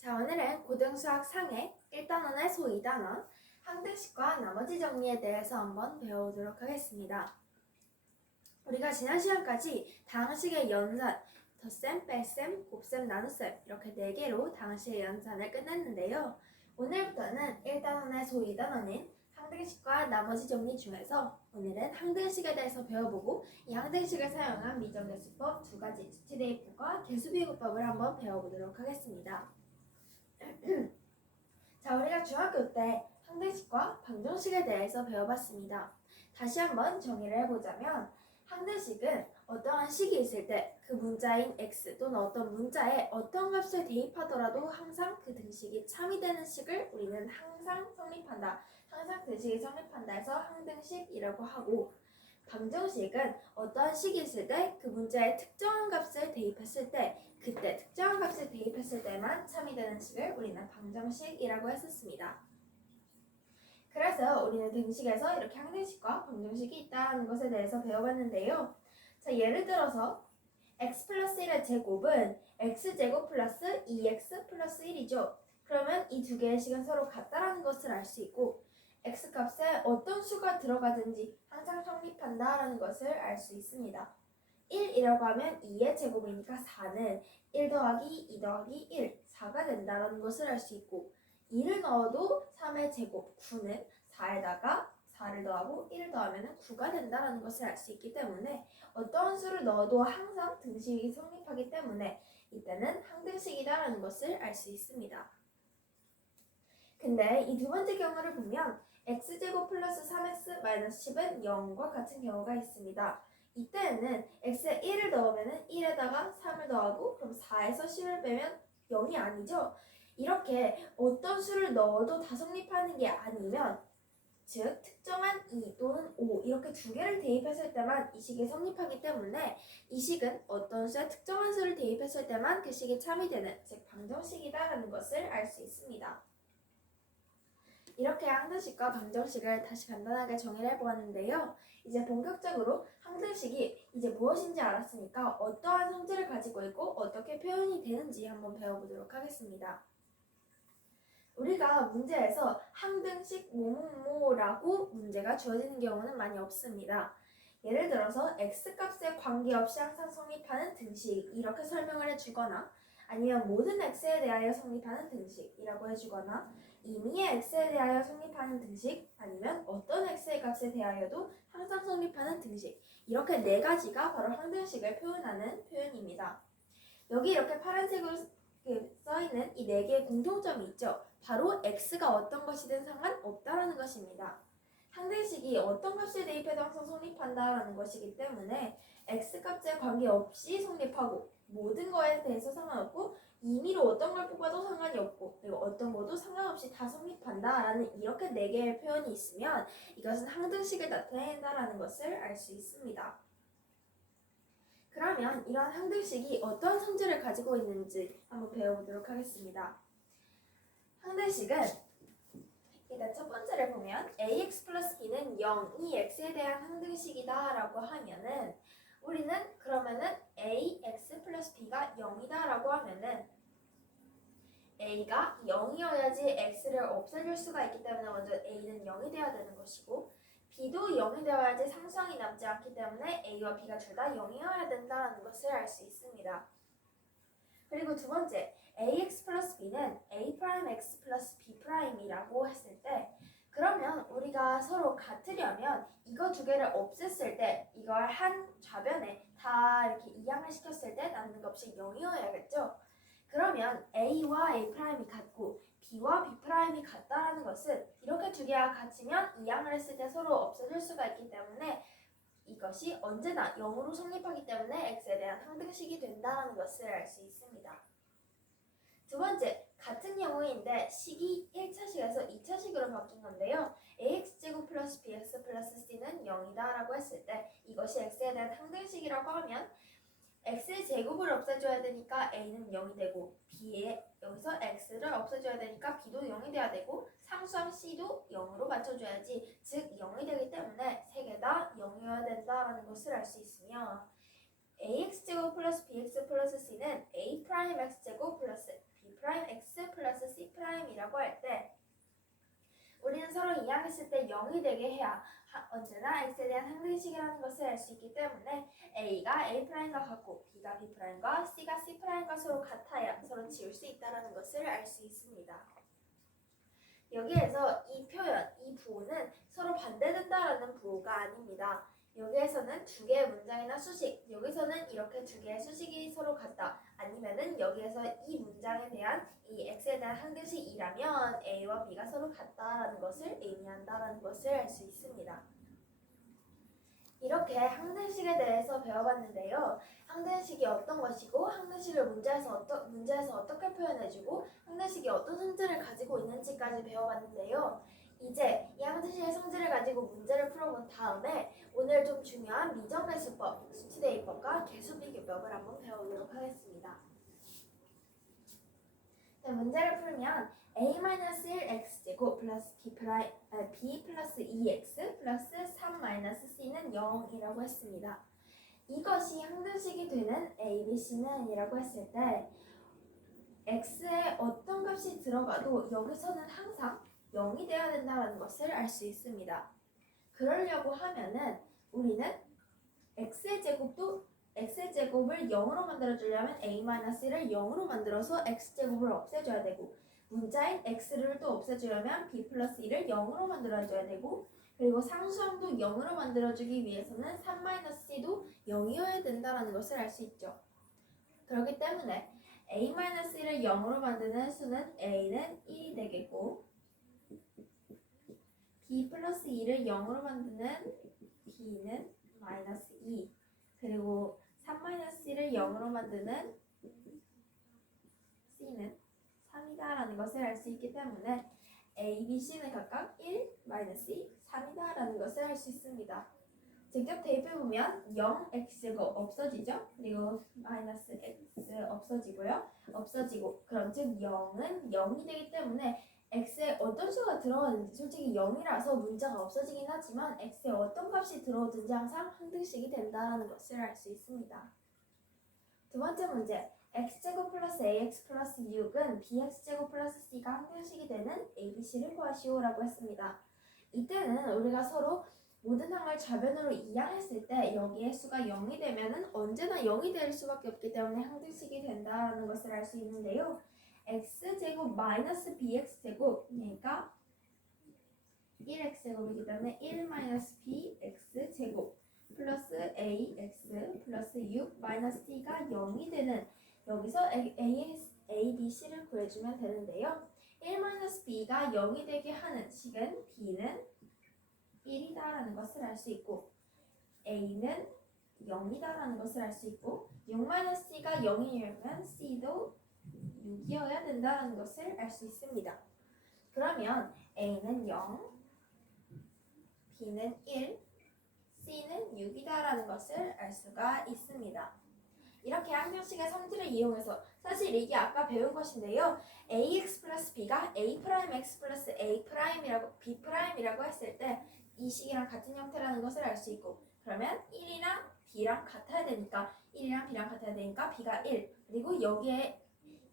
자, 오늘은 고등수학 상해 1단원의 소 2단원 항등식과 나머지 정리에 대해서 한번 배워보도록 하겠습니다. 우리가 지난 시간까지 다항식의 연산, 덧셈, 뺄셈, 곱셈, 나눗셈 이렇게 4개로 다항식의 연산을 끝냈는데요. 오늘부터는 1단원의 소 2단원인 항등식과 나머지 정리 중에서 오늘은 항등식에 대해서 배워보고 이 항등식을 사용한 미정계수법 2가지 수치대입법과 개수비교법을 한번 배워보도록 하겠습니다. 자, 우리가 중학교 때 항등식과 방정식에 대해서 배워봤습니다. 다시 한번 정의를 해보자면 항등식은 어떠한 식이 있을 때 그 문자인 x 또는 어떤 문자에 어떤 값을 대입하더라도 항상 그 등식이 참이되는 식을 우리는 항상 성립한다. 항상 등식이 성립한다 해서 항등식이라고 하고, 방정식은 어떠한 식이 있을 때 그 문자에 특정한 값을 대입했을 때 그때 특정한 값을 대입했을 때만 참이 되는 식을 우리는 방정식이라고 했었습니다. 그래서 우리는 등식에서 이렇게 항등식과 방정식이 있다는 것에 대해서 배워봤는데요. 자, 예를 들어서 x 플러스 1의 제곱은 x제곱 플러스 2x 플러스 1이죠. 그러면 이 두 개의 식은 서로 같다라는 것을 알 수 있고 x값에 어떤 수가 들어가든지 항상 성립한다라는 것을 알 수 있습니다. 1이라고 하면 2의 제곱이니까 4는 1 더하기 2 더하기 1, 4가 된다는 것을 알 수 있고 2를 넣어도 3의 제곱, 9는 4에다가 4를 더하고 1을 더하면 9가 된다는 것을 알 수 있기 때문에 어떠한 수를 넣어도 항상 등식이 성립하기 때문에 이때는 항등식이다라는 것을 알 수 있습니다. 근데 이 두 번째 경우를 보면 x제곱 플러스 3x 마이너스 10은 0과 같은 경우가 있습니다. 이때는 x에 1을 넣으면 1에다가 3을 더하고 그럼 4에서 10을 빼면 0이 아니죠. 이렇게 어떤 수를 넣어도 다 성립하는 게 아니면 즉 특정한 2 또는 5 이렇게 두 개를 대입했을 때만 이 식이 성립하기 때문에 이 식은 어떤 수에 특정한 수를 대입했을 때만 그 식이 참이되는 즉 방정식이다라는 것을 알 수 있습니다. 이렇게 항등식과 방정식을 다시 간단하게 정의를 해보았는데요. 이제 본격적으로 항등식이 이제 무엇인지 알았으니까 어떠한 성질을 가지고 있고 어떻게 표현이 되는지 한번 배워보도록 하겠습니다. 우리가 문제에서 항등식 뭐뭐뭐라고 문제가 주어지는 경우는 많이 없습니다. 예를 들어서 x값에 관계없이 항상 성립하는 등식 이렇게 설명을 해주거나 아니면 모든 x에 대하여 성립하는 등식이라고 해주거나 임의의 x에 대하여 성립하는 등식 아니면 어떤 x의 값에 대하여도 항상 성립하는 등식 이렇게 4가지가 바로 항등식을 표현하는 표현입니다. 여기 이렇게 파란색으로 써있는 이 4개의 공통점이 있죠. 바로 x가 어떤 것이든 상관없다라는 것입니다. 항등식이 어떤 값을 대입해도 항상 성립한다라는 것이기 때문에 x값에 관계없이 성립하고 모든 거에 대해서 상관없고 임의로 어떤 걸 뽑아도 상관이 없고 그리고 어떤 것도 상관없이 다 성립한다라는 이렇게 4개의 표현이 있으면 이것은 항등식을 나타낸다라는 것을 알 수 있습니다. 그러면 이러한 항등식이 어떤 성질을 가지고 있는지 한번 배워보도록 하겠습니다. 항등식은 일단 첫 번째를 보면 ax 플러스 b는 0이 x에 대한 항등식이다 라고 하면은 우리는 그러면은 ax 플러스 b가 0이다 라고 하면은 a가 0이어야지 x를 없애줄 수가 있기 때문에 먼저 a는 0이 되어야 되는 것이고 b도 0이 되어야지 상수항이 남지 않기 때문에 a와 b가 둘 다 0이어야 된다는 것을 알 수 있습니다. 그리고 두 번째, ax 플러스 b는 a 프라임 x 플러스 b 프라임이라고 했을 때 그러면 우리가 서로 같으려면 이거 두 개를 없앴을 때 이걸 한 좌변에 다 이렇게 이항을 시켰을 때 남는 값이 0이어야겠죠? 그러면 a와 a 프라임이 같고 b와 b 프라임이 같다라는 것은 이렇게 두 개가 같으면 이항을 했을 때 서로 없애줄 수가 있기 때문에 이것이 언제나 0으로 성립하기 때문에 x에 대한 항등식이 된다는 것을 알 수 있습니다. 두 번째, 같은 경우인데 식이 1차식에서 2차식으로 바뀐 건데요. ax제곱 플러스 bx 플러스 c는 0이다 라고 했을 때 이것이 x에 대한 항등식이라고 하면 x의 제곱을 없애줘야 되니까 a는 0이 되고 b에 여기서 x를 없애줘야 되니까 b도 0이 돼야 되고 상수항 c도 0으로 맞춰줘야지 즉 0이 되기 때문에 세 개 다 0이어야 된다라는 것을 알 수 있으며 ax제곱 플러스 bx 플러스 c는 a 프라임 x제곱 플러스 b 프라임 x B'이라고 할 때 우리는 서로 이항했을 때 0이 되게 해야 언제나 x에 대한 항등식이라는 것을 알 수 있기 때문에 a가 A'과 같고 b가 B'과 c가 C'과 서로 같아야 서로 지울 수 있다는 것을 알 수 있습니다. 여기에서 이 표현, 이 부호는 서로 반대된다라는 부호가 아닙니다. 여기에서는 두 개의 문장이나 수식, 여기서는 이렇게 두 개의 수식이 서로 같다. 아니면은 여기에서 이 문장에 대한 이 x에 대한 항등식이라면 a와 b가 서로 같다라는 것을 의미한다라는 것을 알 수 있습니다. 이렇게 항등식에 대해서 배워봤는데요. 항등식이 어떤 것이고 항등식을 문제에서 어떻게 표현해주고 항등식이 어떤 성질을 가지고 있는지까지 배워봤는데요. 이제 이 항등식의 성질을 가지고 문제를 풀어본 다음에 오늘 좀 중요한 미정계수법, 수치대입법과 계수비교법을 한번 배워보도록 하겠습니다. 자, 문제를 풀면 a-1x제곱 플러스 b 플러스 2x 플러스 3-c는 0이라고 했습니다. 이것이 항등식이 되는 a, b, c는 이라고 했을 때 x에 어떤 값이 들어가도 여기서는 항상 0이 되어야 된다는 것을 알 수 있습니다. 그러려고 하면은 우리는 x의 제곱을 0으로 만들어주려면 a-를 0으로 만들어서 x제곱을 없애줘야 되고 문자인 x를 또 없애주려면 b 플러스 2를 0으로 만들어줘야 되고 그리고 상수함도 0으로 만들어주기 위해서는 3-c도 0이어야 된다는 것을 알 수 있죠. 그렇기 때문에 a-1을 0으로 만드는 수는 a는 1이 되겠고 b 플러스 2를 0으로 만드는 b는 마이너스 2 그리고 3-c를 0으로 만드는 c는 3이다라는 것을 알 수 있기 때문에 a, b, c는 각각 1, -2, 3이다라는 것을 알 수 있습니다. 직접 대입해보면 0x가 없어지죠. 그리고 -x 없어지고 그럼 즉 0은 0이 되기 때문에 x에 어떤 수가 들어가든지 솔직히 0이라서 문자가 없어지긴 하지만 x에 어떤 값이 들어오든지 항상 항등식이 된다는 것을 알 수 있습니다. 두 번째 문제 x제곱 플러스 ax 플러스 6은 bx제곱 플러스 c가 항등식이 되는 abc를 구하시오라고 했습니다. 이때는 우리가 서로 모든 항을 좌변으로 이항했을 때 여기에 수가 0이 되면은 언제나 0이 될 수밖에 없기 때문에 항등식이 된다는 것을 알 수 있는데요. x제곱 마이너스 bx제곱 그러니까 1x제곱이기 때문에 1-bx제곱 플러스 ax 플러스 6 마이너스 t가 0이 되는 여기서 a, b, c를 구해주면 되는데요. 1-b가 0이 되게 하는 식은 b는 1이다라는 것을 알 수 있고 a는 0이다라는 것을 알 수 있고 6-c가 0이려면 c도 6이어야 된다는 것을 알 수 있습니다. 그러면 a는 0, b는 1, c는 6이다라는 것을 알 수가 있습니다. 이렇게 항등식의 성질을 이용해서 사실 이게 아까 배운 것인데요. ax 플러스 b가 a'x 플러스 a'이라고 b'이라고 했을 때 이 식이랑 같은 형태라는 것을 알 수 있고 그러면 1이랑 b랑 같아야 되니까 1이랑 b랑 같아야 되니까 b가 1 그리고 여기에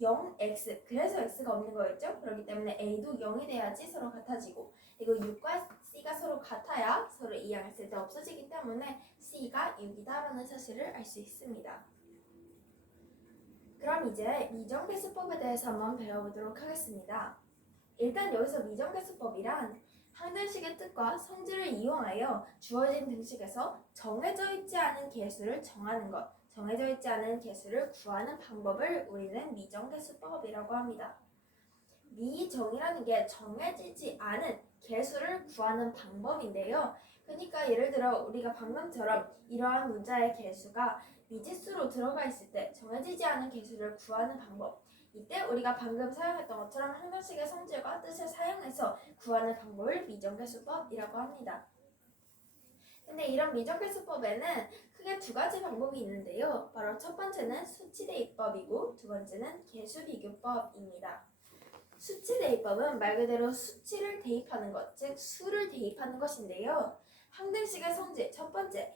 0x 그래서 x가 없는 거였죠. 그렇기 때문에 a도 0이 돼야지 서로 같아지고 그리고 6과 c가 서로 같아야 서로 이항했을 때 없어지기 때문에 c가 6이다라는 사실을 알 수 있습니다. 그럼 이제 미정계수법에 대해서 한번 배워보도록 하겠습니다. 일단 여기서 미정계수법이란 항등식의 뜻과 성질을 이용하여 주어진 등식에서 정해져 있지 않은 개수를 정하는 것, 정해져 있지 않은 개수를 구하는 방법을 우리는 미정계수법이라고 합니다. 미정이라는 게 정해지지 않은 개수를 구하는 방법인데요. 그러니까 예를 들어 우리가 방금처럼 이러한 문자의 개수가 미지수로 들어가 있을 때 정해지지 않은 개수를 구하는 방법 이때 우리가 방금 사용했던 것처럼 항등식의 성질과 뜻을 사용해서 구하는 방법을 미정계수법이라고 합니다. 근데 이런 미정계수법에는 크게 두 가지 방법이 있는데요. 바로 첫 번째는 수치대입법이고 두 번째는 계수비교법입니다. 수치대입법은 말 그대로 수치를 대입하는 것, 즉 수를 대입하는 것인데요. 항등식의 성질, 첫 번째,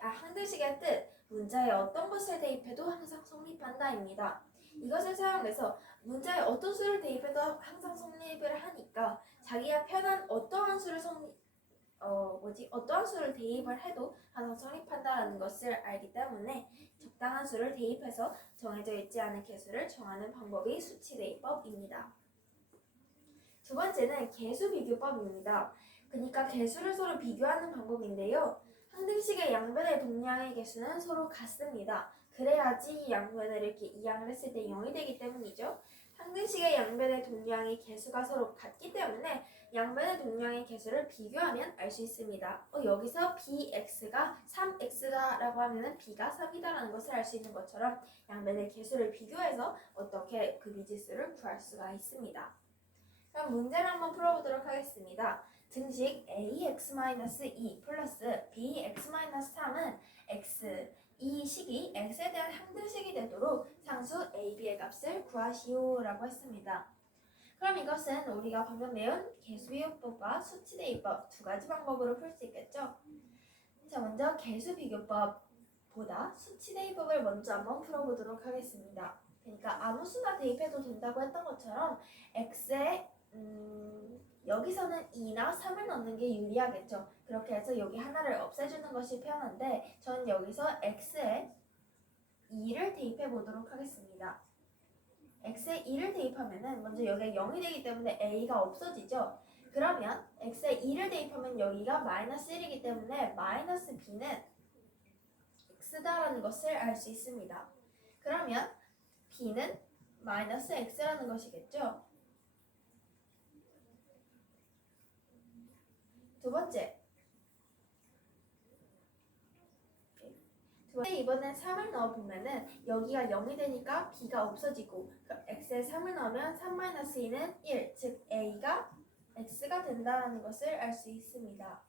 항등식의 뜻, 문자에 어떤 것을 대입해도 항상 성립한다입니다. 이것을 사용해서 문제에 어떤 수를 대입해도 항상 성립을 하니까 자기가 편한 어떠한 수를 어떠한 수를 대입을 해도 항상 성립한다는 것을 알기 때문에 적당한 수를 대입해서 정해져 있지 않은 개수를 정하는 방법이 수치 대입법입니다. 두 번째는 개수 비교법입니다. 그러니까 개수를 서로 비교하는 방법인데요. 항등식의 양변의 동량의 개수는 서로 같습니다. 그래야지 양변을 이렇게 이항을 했을 때 0이 되기 때문이죠. 항등식의 양변의 동량의 개수가 서로 같기 때문에 양변의 동량의 개수를 비교하면 알 수 있습니다. 여기서 bx가 3x다라고 하면 b가 3이다라는 것을 알 수 있는 것처럼 양변의 개수를 비교해서 어떻게 그 미지수를 구할 수가 있습니다. 그럼 문제를 한번 풀어보도록 하겠습니다. 등식 ax-2 플러스 bx-3은 x, 이 식이 x에 대한 항등식이 되도록 상수 a,b의 값을 구하시오 라고 했습니다. 그럼 이것은 우리가 방금 배운 개수비교법과 수치대입법 두 가지 방법으로 풀 수 있겠죠? 자, 먼저 개수비교법보다 수치대입법을 먼저 한번 풀어보도록 하겠습니다. 그러니까 아무 수나 대입해도 된다고 했던 것처럼 x에 여기서는 2나 3을 넣는 게 유리하겠죠. 그렇게 해서 여기 하나를 없애주는 것이 편한데 저는 여기서 x에 2를 대입해 보도록 하겠습니다. x에 2를 대입하면은 먼저 여기가 0이 되기 때문에 a가 없어지죠. 그러면 x에 2를 대입하면 여기가 마이너스 1이기 때문에 마이너스 b는 x다라는 것을 알 수 있습니다. 그러면 b는 마이너스 x라는 것이겠죠. 두 번째, 이번엔 3을 넣어보면은 여기가 0이 되니까 b가 없어지고 x에 3을 넣으면 3-2는 1, 즉 a가 x가 된다는 것을 알 수 있습니다.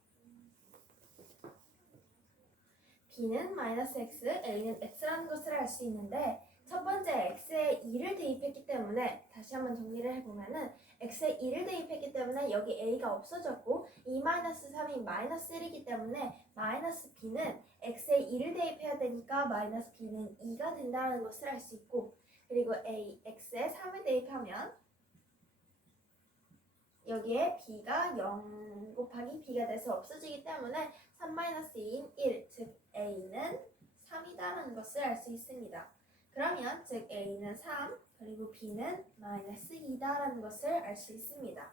b는 마이너스 x, a는 x라는 것을 알 수 있는데 첫 번째 x에 2를 대입했기 때문에 다시 한번 정리를 해보면은 x에 2를 대입했기 때문에 여기 a가 없어졌고 2-3이 마이너스 1이기 때문에 마이너스 b는 x에 2를 대입해야 되니까 마이너스 b는 2가 된다는 것을 알 수 있고 그리고 x에 3을 대입하면 여기에 b가 0 곱하기 b가 돼서 없어지기 때문에 3-2인 1, 즉 a는 3이다라는 것을 알 수 있습니다. 그러면 즉 a는 3 그리고 b는 마이너스 2다라는 것을 알 수 있습니다.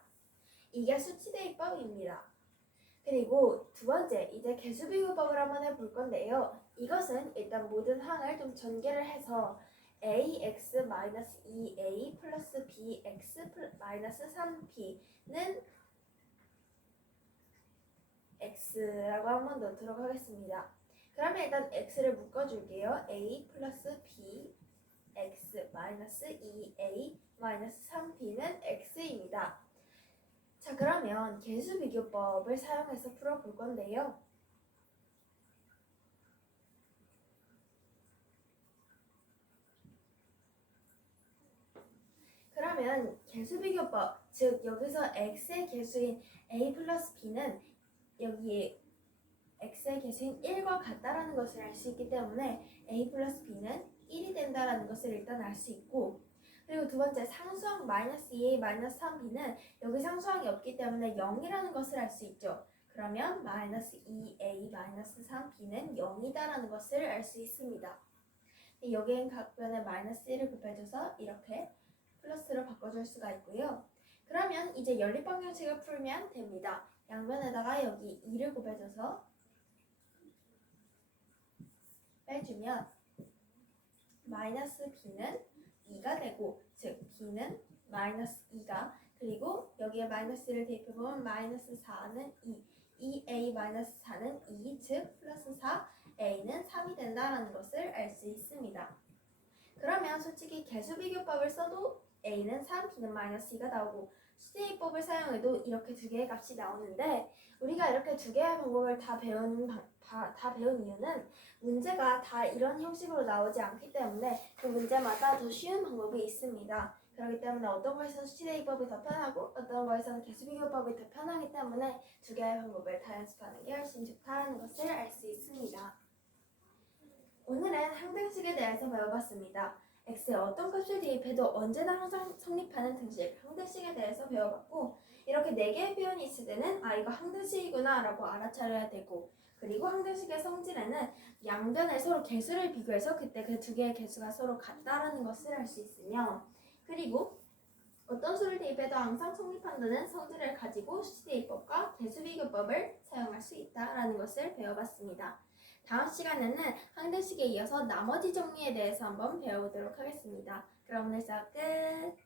이게 수치대입법입니다. 그리고 두 번째 이제 개수비교법을 한번 해볼 건데요. 이것은 일단 모든 항을 좀 전개를 해서 ax-2a 플러스 bx-3b는 x라고 한번 넣도록 하겠습니다. 그러면 일단 x를 묶어줄게요. a 플러스 b x-2a 3b는 x입니다. 자, 그러면 개수비교법을 사용해서 풀어볼 건데요. 그러면 개수비교법, 즉 여기서 x의 개수인 a 플러스 b는 여기 x의 개수인 1과 같다라는 것을 알 수 있기 때문에 a 플러스 b는 1이 된다라는 것을 일단 알 수 있고 그리고 두 번째 상수항 마이너스 2a 마이너스 3b는 여기 상수항이 없기 때문에 0이라는 것을 알 수 있죠. 그러면 마이너스 2a 마이너스 3b는 0이다라는 것을 알 수 있습니다. 여기엔 각변에 마이너스 1을 곱해줘서 이렇게 플러스로 바꿔줄 수가 있고요. 그러면 이제 연립방정식을 풀면 됩니다. 양변에다가 여기 2를 곱해줘서 빼주면 마이너스 b는 2가 되고 즉 b는 마이너스 2가 그리고 여기에 마이너스 1을 대입해보면 마이너스 4는 2a 마이너스 4는 2 즉 플러스 4 a는 3이 된다는 것을 알 수 있습니다. 그러면 솔직히 개수비교법을 써도 a는 3, b는 마이너스 2가 나오고 수치대입법을 사용해도 이렇게 두 개의 값이 나오는데 우리가 이렇게 두 개의 방법을 다 배운 이유는 문제가 다 이런 형식으로 나오지 않기 때문에 그 문제마다 더 쉬운 방법이 있습니다. 그렇기 때문에 어떤 거에서는 수치대입법이 더 편하고 어떤 거에서는 개수비교법이 더 편하기 때문에 두 개의 방법을 다 연습하는 게 훨씬 좋다는 것을 알 수 있습니다. 오늘은 항등식에 대해서 배워봤습니다. x에 어떤 값을 대입해도 언제나 항상 성립하는 등식, 항등식에 대해서 배워봤고 이렇게 4개의 표현이 있을 때는 이거 항등식이구나 라고 알아차려야 되고 그리고 항등식의 성질에는 양변에 서로 개수를 비교해서 그때 그 2개의 개수가 서로 같다라는 것을 알 수 있으며 그리고 어떤 수를 대입해도 항상 성립한다는 성질을 가지고 수치대입법과 개수비교법을 사용할 수 있다라는 것을 배워봤습니다. 다음 시간에는 항등식에 이어서 나머지 정리에 대해서 한번 배워보도록 하겠습니다. 그럼 오늘 수업 끝!